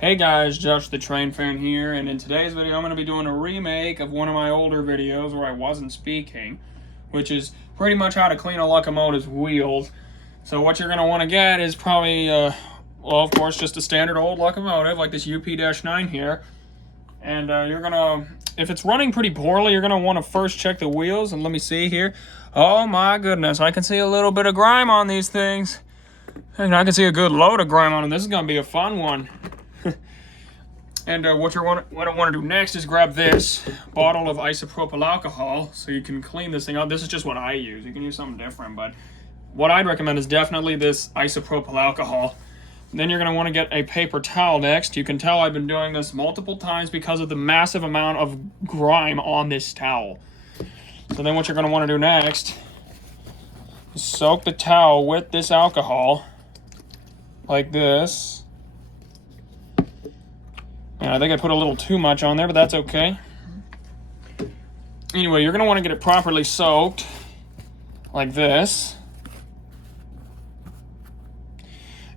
Hey guys, Josh the Train Fan here, and in today's video I'm going to be doing a remake of one of my older videos where I wasn't speaking, which is pretty much how to clean a locomotive's wheels. So what you're going to want to get is probably, well, of course, just a standard old locomotive like this UP-9 here. And you're going to, if it's running pretty poorly, you're going to want to first check the wheels, and let me see here. Oh my goodness, I can see a little bit of grime on these things. And I can see a good load of grime on them. This is going to be a fun one. And what I want to do next is grab this bottle of isopropyl alcohol so you can clean this thing up. This is just what I use. You can use something different, but what I'd recommend is definitely this isopropyl alcohol. Then you're going to want to get a paper towel next. You can tell I've been doing this multiple times because of the massive amount of grime on this towel. So then what you're going to want to do next is soak the towel with this alcohol like this. And I think I put a little too much on there, but that's okay. Anyway, you're going to want to get it properly soaked, like this.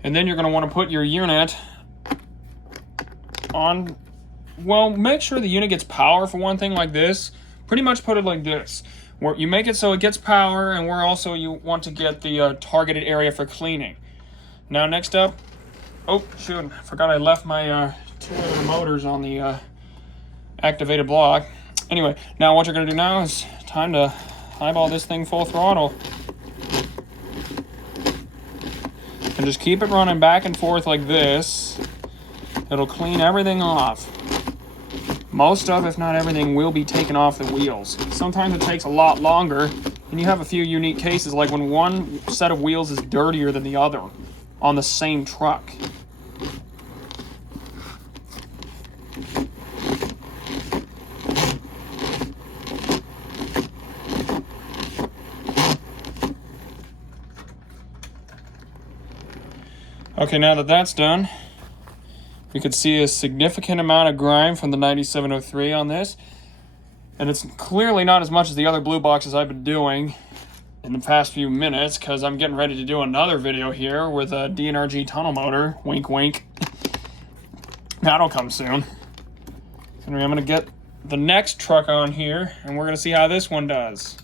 And then you're going to want to put your unit on, well, make sure the unit gets power for one thing, like this. Pretty much put it like this. Where you make it so it gets power, and where also you want to get the targeted area for cleaning. Now next up, oh shoot, I forgot I left my two of the motors on the activated block. Anyway, now what you're going to do now is time to eyeball this thing full throttle. And just keep it running back and forth like this. It'll clean everything off. Most of, if not everything, will be taken off the wheels. Sometimes it takes a lot longer, and you have a few unique cases, like when one set of wheels is dirtier than the other on the same truck. Okay, now that that's done, we could see a significant amount of grime from the 9703 on this. And it's clearly not as much as the other blue boxes I've been doing in the past few minutes, because I'm getting ready to do another video here with a DNRG tunnel motor. Wink, wink. That'll come soon. So anyway, I'm going to get the next truck on here, and we're going to see how this one does.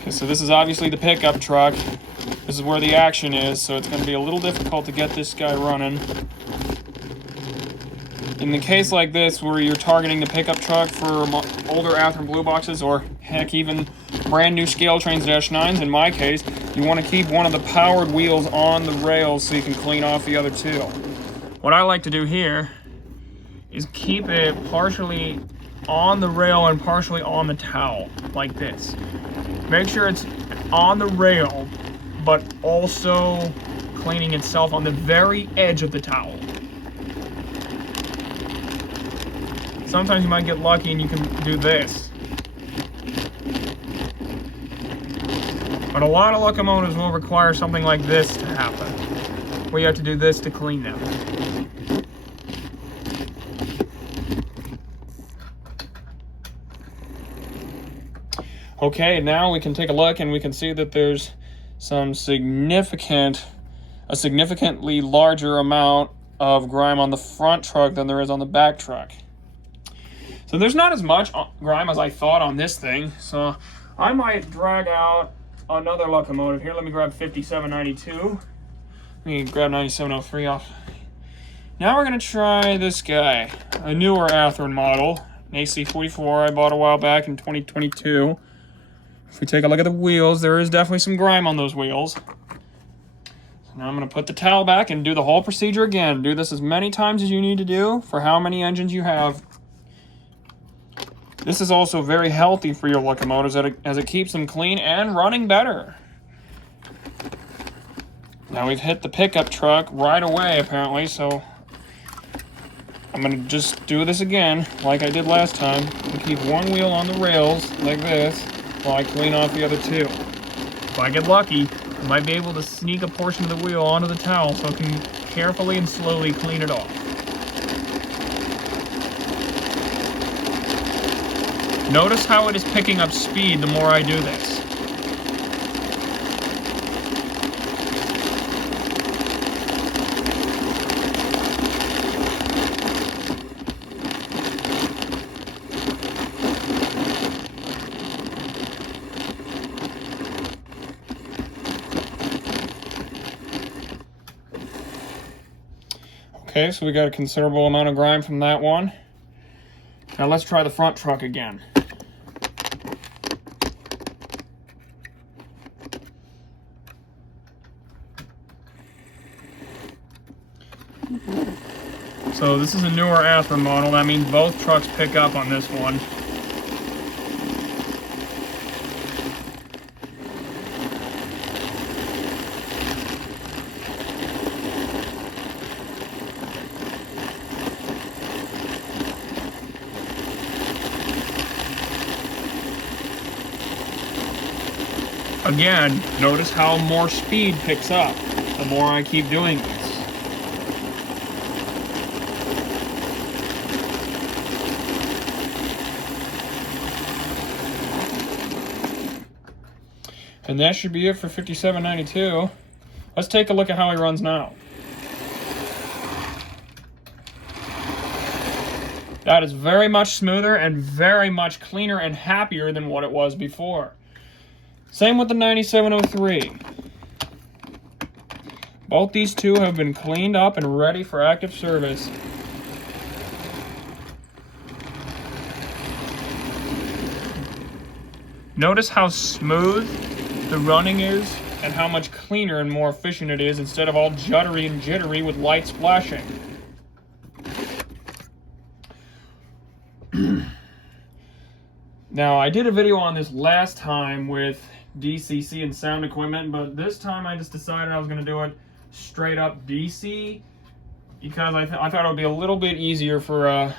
Okay, so this is obviously the pickup truck. This is where the action is, so it's going to be a little difficult to get this guy running. In the case like this, where you're targeting the pickup truck for older Athearn blue boxes, or heck, even brand new scale trains -9s, in my case, you want to keep one of the powered wheels on the rails so you can clean off the other two. What I like to do here is keep it partially on the rail and partially on the towel, like this. Make sure it's on the rail, but also cleaning itself on the very edge of the towel. Sometimes you might get lucky and you can do this. But a lot of locomotives will require something like this to happen, where you have to do this to clean them. Okay, now we can take a look and we can see that there's a significantly larger amount of grime on the front truck than there is on the back truck. So there's not as much grime as I thought on this thing, so I might drag out another locomotive here. Let me grab 5792. Let me grab 9703 off. Now we're going to try this guy, a newer Athearn model, an AC44 I bought a while back in 2022. If we take a look at the wheels, there is definitely some grime on those wheels. So now I'm going to put the towel back and do the whole procedure again. Do this as many times as you need to do for how many engines you have. This is also very healthy for your locomotives as it keeps them clean and running better. Now we've hit the pickup truck right away apparently, so I'm going to just do this again like I did last time. And keep one wheel on the rails like this while I clean off the other two. If I get lucky, I might be able to sneak a portion of the wheel onto the towel so I can carefully and slowly clean it off. Notice how it is picking up speed the more I do this. Okay, so we got a considerable amount of grime from that one. Now let's try the front truck again. So this is a newer Athra model. That means both trucks pick up on this one. Again, notice how more speed picks up the more I keep doing this. And that should be it for 5792. Let's take a look at how he runs now. That is very much smoother and very much cleaner and happier than what it was before. Same with the 9703. Both these two have been cleaned up and ready for active service. Notice how smooth the running is and how much cleaner and more efficient it is instead of all juddery and jittery with lights flashing. Now, I did a video on this last time with DCC and sound equipment, but this time I just decided I was going to do it straight up DC because I thought it would be a little bit easier for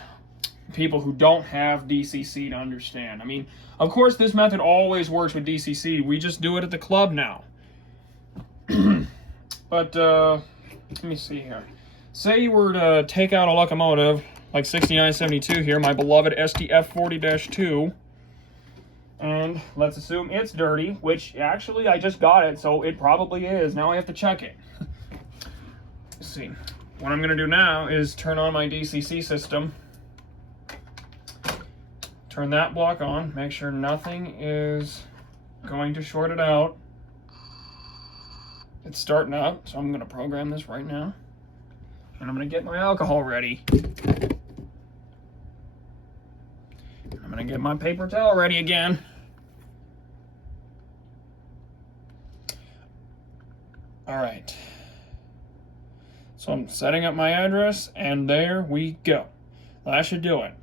people who don't have DCC to understand. I mean, of course, this method always works with DCC. We just do it at the club now. But let me see here. Say you were to take out a locomotive like 6972 here, my beloved SDF40-2. And let's assume it's dirty, which actually I just got it, so it probably is. Now I have to check it. Let's see. What I'm going to do now is turn on my DCC system. Turn that block on. Make sure nothing is going to short it out. It's starting up, so I'm going to program this right now. And I'm going to get my alcohol ready. I'm going to get my paper towel ready again. All right. So I'm setting up my address, and there we go. That should do it.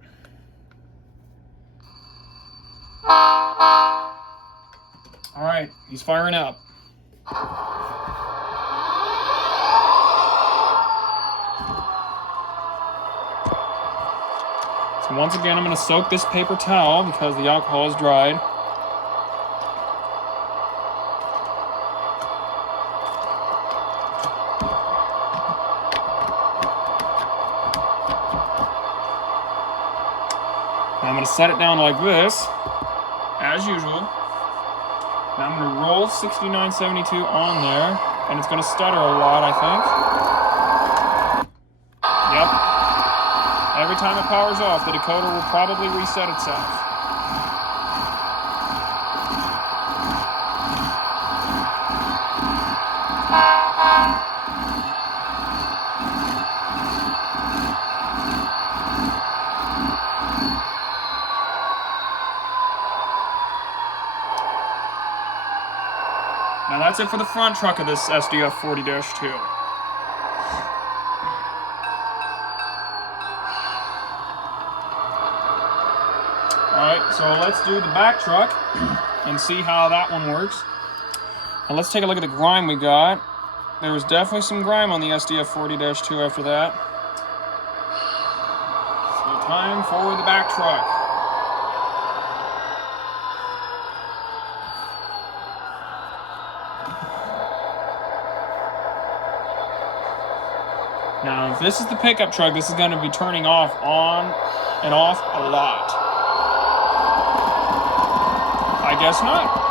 All right, he's firing up. So once again, I'm going to soak this paper towel because the alcohol is dried. Now I'm going to set it down like this, as usual. Now I'm going to roll 6972 on there, and it's going to stutter a lot, I think. Yep. Every time it powers off, the decoder will probably reset itself. Now that's it for the front truck of this SDF 40-2. Alright, so let's do the back truck and see how that one works. And let's take a look at the grime we got. There was definitely some grime on the SDF 40-2 after that. So time for the back truck. Now, if this is the pickup truck, this is going to be turning on and off a lot. I guess not.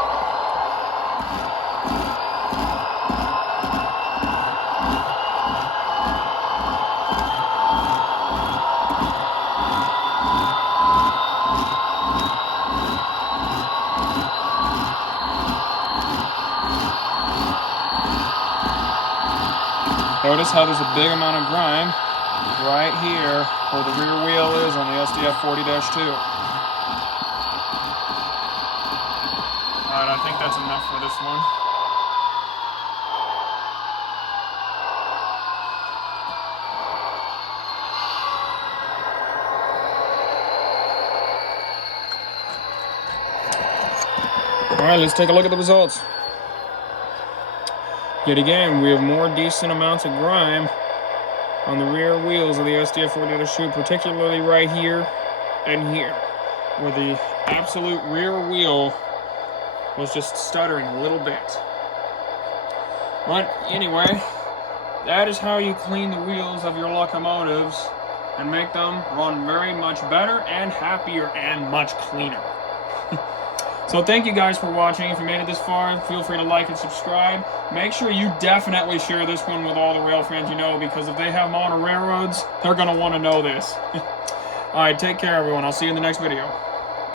Notice how there's a big amount of grime right here where the rear wheel is on the SDF 40-2. Alright, I think that's enough for this one. Alright, let's take a look at the results. Yet again, we have more decent amounts of grime on the rear wheels of the SDF 40-2, particularly right here and here, where the absolute rear wheel was just stuttering a little bit. But anyway, that is how you clean the wheels of your locomotives and make them run very much better and happier and much cleaner. So thank you guys for watching. If you made it this far, feel free to like and subscribe. Make sure you definitely share this one with all the rail fans you know, because if they have them on railroads, they're going to want to know this. Alright, take care everyone. I'll see you in the next video.